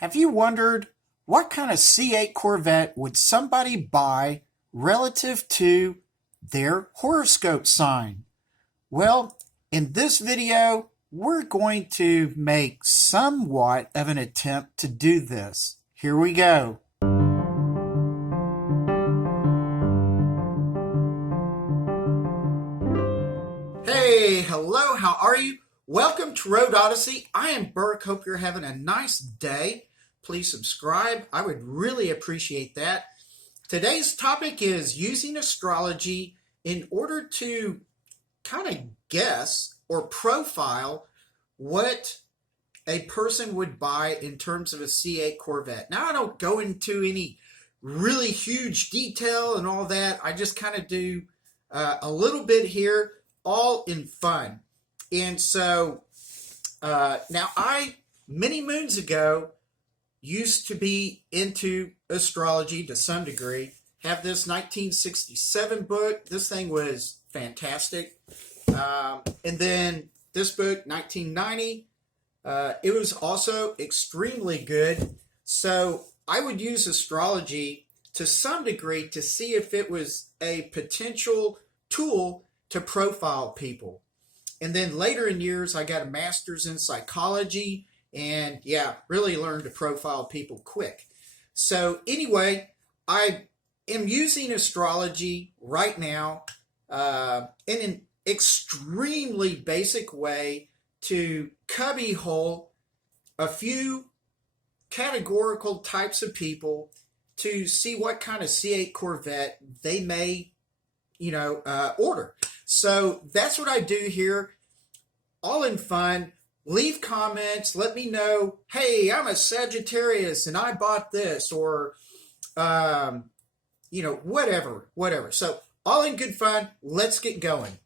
Have you wondered what kind of C8 Corvette would somebody buy relative to their horoscope sign? Well, in this video, we're going to make somewhat of an attempt to do this. Here we go. Hey, hello, how are you? Welcome to Road Odyssey. I am Burke. Hope you're having a nice day. Please subscribe. I would really appreciate that. Today's topic is using astrology in order to kind of guess or profile what a person would buy in terms of a C8 Corvette. Now, I don't go into any really huge detail and all that. I just kind of do a little bit here, all in fun. And so now many moons ago, used to be into astrology to some degree. Have this 1967 book. This thing was fantastic. And then this book, 1990, it was also extremely good. So I would use astrology to some degree to see if it was a potential tool to profile people. And then later in years, I got a master's in psychology and really learned to profile people quick. So anyway, I am using astrology right now in an extremely basic way to cubbyhole a few categorical types of people to see what kind of C8 Corvette they may, order. So that's what I do here, all in fun. Leave comments, let me know, hey, I'm a Sagittarius and I bought this, or, whatever. So all in good fun, let's get going.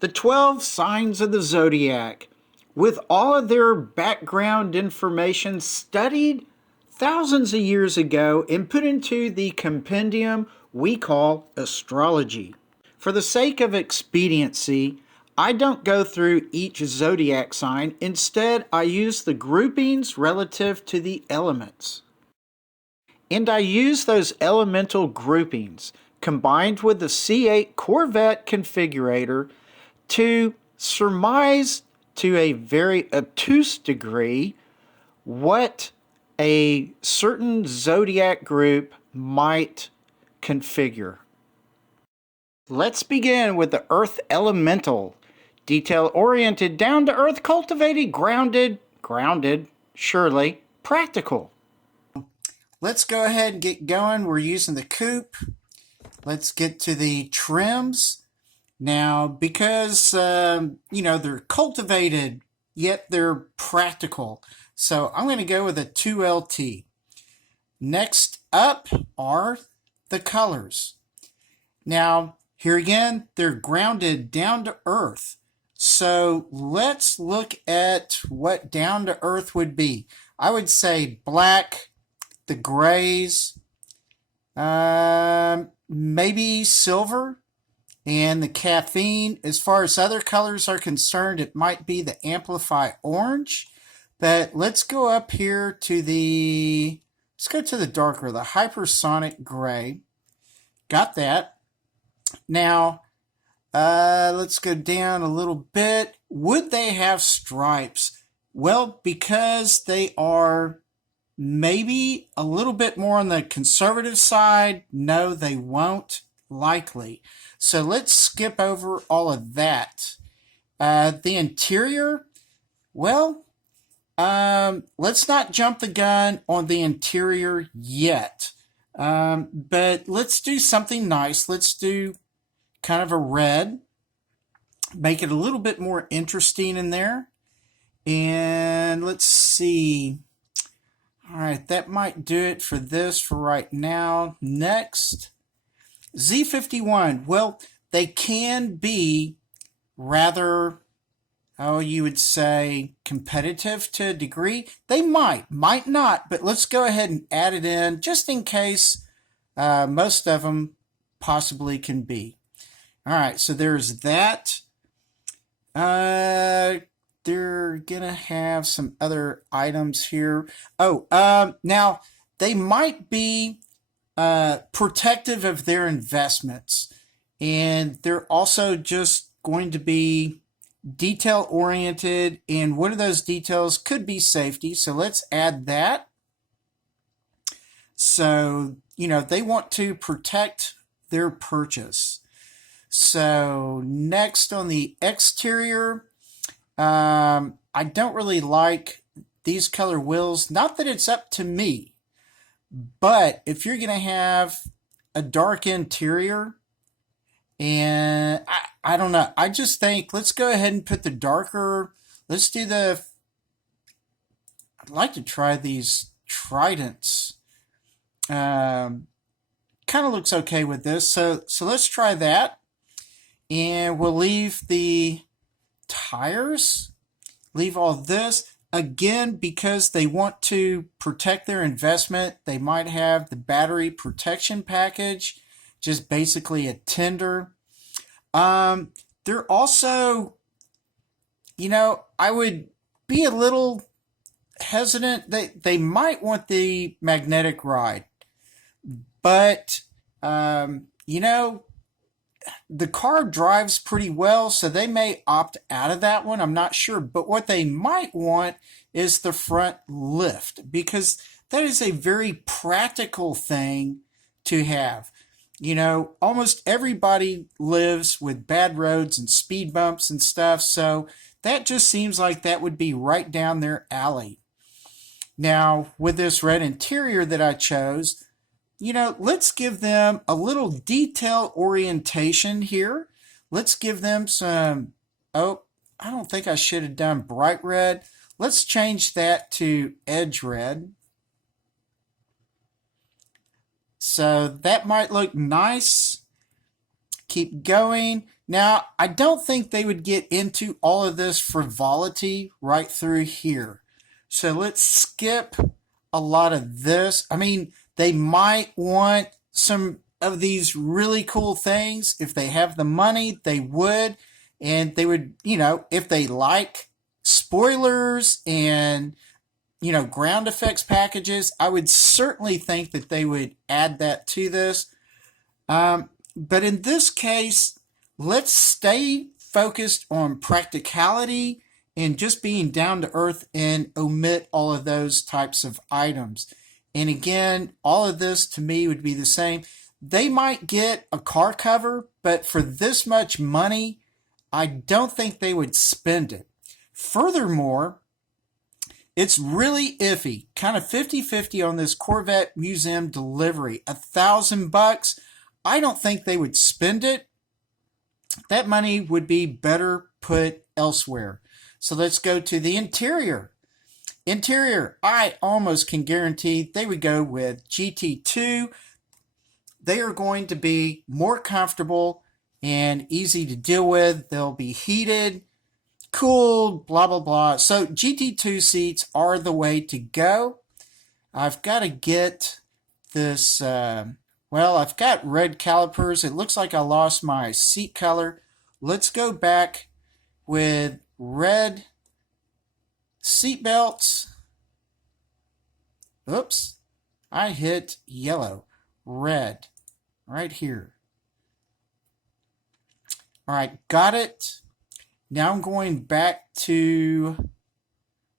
The 12 signs of the zodiac, with all of their background information studied thousands of years ago and put into the compendium we call astrology. For the sake of expediency, I don't go through each zodiac sign. Instead, I use the groupings relative to the elements. And I use those elemental groupings combined with the C8 Corvette configurator to surmise to a very obtuse degree what a certain zodiac group might configure. Let's begin with the Earth Elemental. Detail-oriented, down-to-earth, cultivated, grounded, surely, practical. Let's go ahead and get going. We're using the coupe. Let's get to the trims. Now, because, they're cultivated, yet they're practical. So I'm going to go with a 2LT. Next up are the colors. Now, here again, they're grounded down to earth. So let's look at what down to earth would be. I would say black, the grays, maybe silver, and the caffeine. As far as other colors are concerned, it might be the amplify orange. But let's go up here to the darker, the hypersonic gray. Got that. Now, let's go down a little bit. Would they have stripes? Well, because they are maybe a little bit more on the conservative side, no, they won't, likely. So let's skip over all of that. The interior, well, let's not jump the gun on the interior yet. But let's do something nice. Let's do kind of a red. Make it a little bit more interesting in there. And let's see. All right, that might do it for this for right now. Next, Z51. Well, they can be rather, you would say competitive to a degree. They might not, but let's go ahead and add it in just in case. Most of them possibly can be. All right, so there's that. they're gonna have some other items here. Oh, now they might be protective of their investments, and they're also just going to be detail oriented, and one of those details could be safety. So let's add that. So, they want to protect their purchase. So next on the exterior, I don't really like these color wheels. Not that it's up to me, but if you're going to have a dark interior, and I don't know, I just think let's go ahead and put the darker, let's do the, I'd like to try these tridents. Kind of looks okay with this. So let's try that. And we'll leave the tires, leave all this. Again, because they want to protect their investment, they might have the battery protection package, just basically a tender. They're also, I would be a little hesitant. They might want the magnetic ride, but, the car drives pretty well, so they may opt out of that one. I'm not sure. But what they might want is the front lift, because that is a very practical thing to have. Almost everybody lives with bad roads and speed bumps and stuff, so that just seems like that would be right down their alley. Now, with this red interior that I chose, let's give them a little detail orientation here. Let's give them some, I don't think I should have done bright red. Let's change that to edge red. So that might look nice. Keep going. Now, I don't think they would get into all of this frivolity right through here. So let's skip a lot of this. I mean, they might want some of these really cool things. If they have the money, they would. And they would, if they like spoilers and, ground effects packages, I would certainly think that they would add that to this. But in this case, let's stay focused on practicality and just being down to earth and omit all of those types of items. And again, all of this to me would be the same. They might get a car cover, but for this much money, I don't think they would spend it. Furthermore, it's really iffy, kind of 50-50 on this Corvette Museum delivery. $1,000. I don't think they would spend it. That money would be better put elsewhere. So let's go to the interior. Interior, I almost can guarantee they would go with GT2. They are going to be more comfortable and easy to deal with. They'll be heated, cooled, blah, blah, blah. So GT2 seats are the way to go. I've got to get this, I've got red calipers. It looks like I lost my seat color. Let's go back with red seat belts. Oops, I hit yellow. Red, right here. All right, got it. Now I'm going back to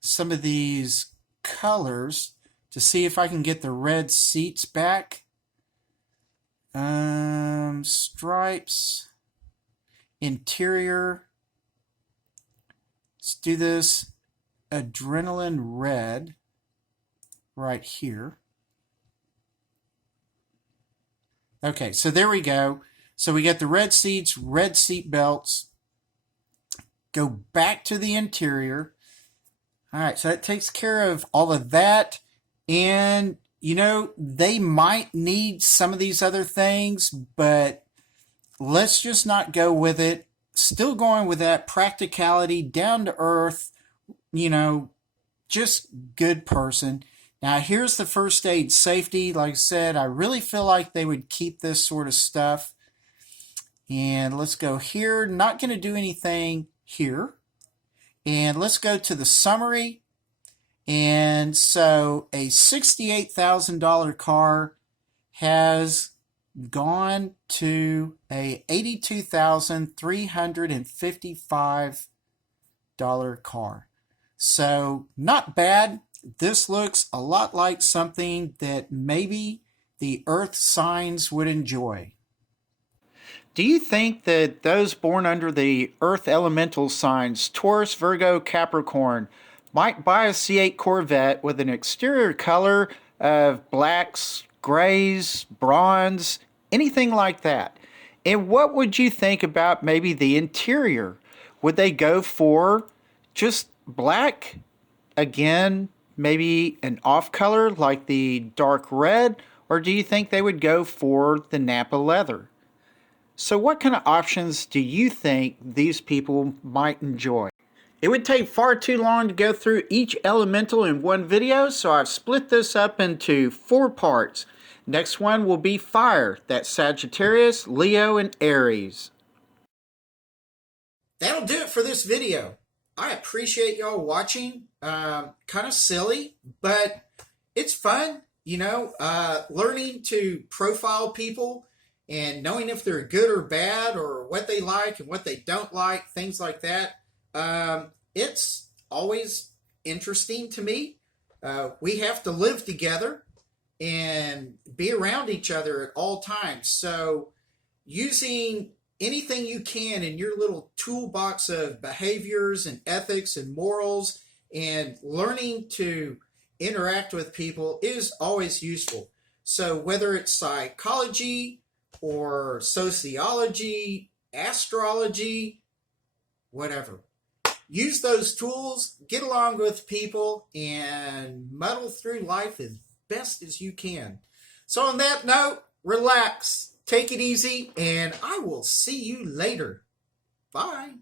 some of these colors to see if I can get the red seats back. Stripes, interior. Let's do this adrenaline red right here. Okay, so there we go. So we got the red seats, red seat belts. Go back to the interior. All right, so that takes care of all of that. And, they might need some of these other things, but let's just not go with it. Still going with that practicality, down to earth, just good person. Now, here's the first aid safety. Like I said, I really feel like they would keep this sort of stuff. And let's go here. Not going to do anything here. And let's go to the summary. And so a $68,000 car has gone to a $82,355 car. So not bad. This looks a lot like something that maybe the earth signs would enjoy. Do you think that those born under the earth elemental signs, Taurus, Virgo, Capricorn, might buy a C8 Corvette with an exterior color of blacks, grays, bronze, anything like that? And what would you think about maybe the interior? Would they go for just black? Again, maybe an off color like the dark red? Or do you think they would go for the Napa leather? So what kind of options do you think these people might enjoy? It would take far too long to go through each elemental in one video, so I've split this up into 4 parts. Next one will be fire. That's Sagittarius, Leo, and Aries. That'll do it for this video. I appreciate y'all watching. Kind of silly, but it's fun, learning to profile people and knowing if they're good or bad or what they like and what they don't like, things like that. It's always interesting to me. We have to live together and be around each other at all times. So using anything you can in your little toolbox of behaviors and ethics and morals and learning to interact with people is always useful. So whether it's psychology or sociology, astrology, whatever, use those tools, get along with people, and muddle through life as best as you can. So on that note, relax, take it easy, and I will see you later. Bye.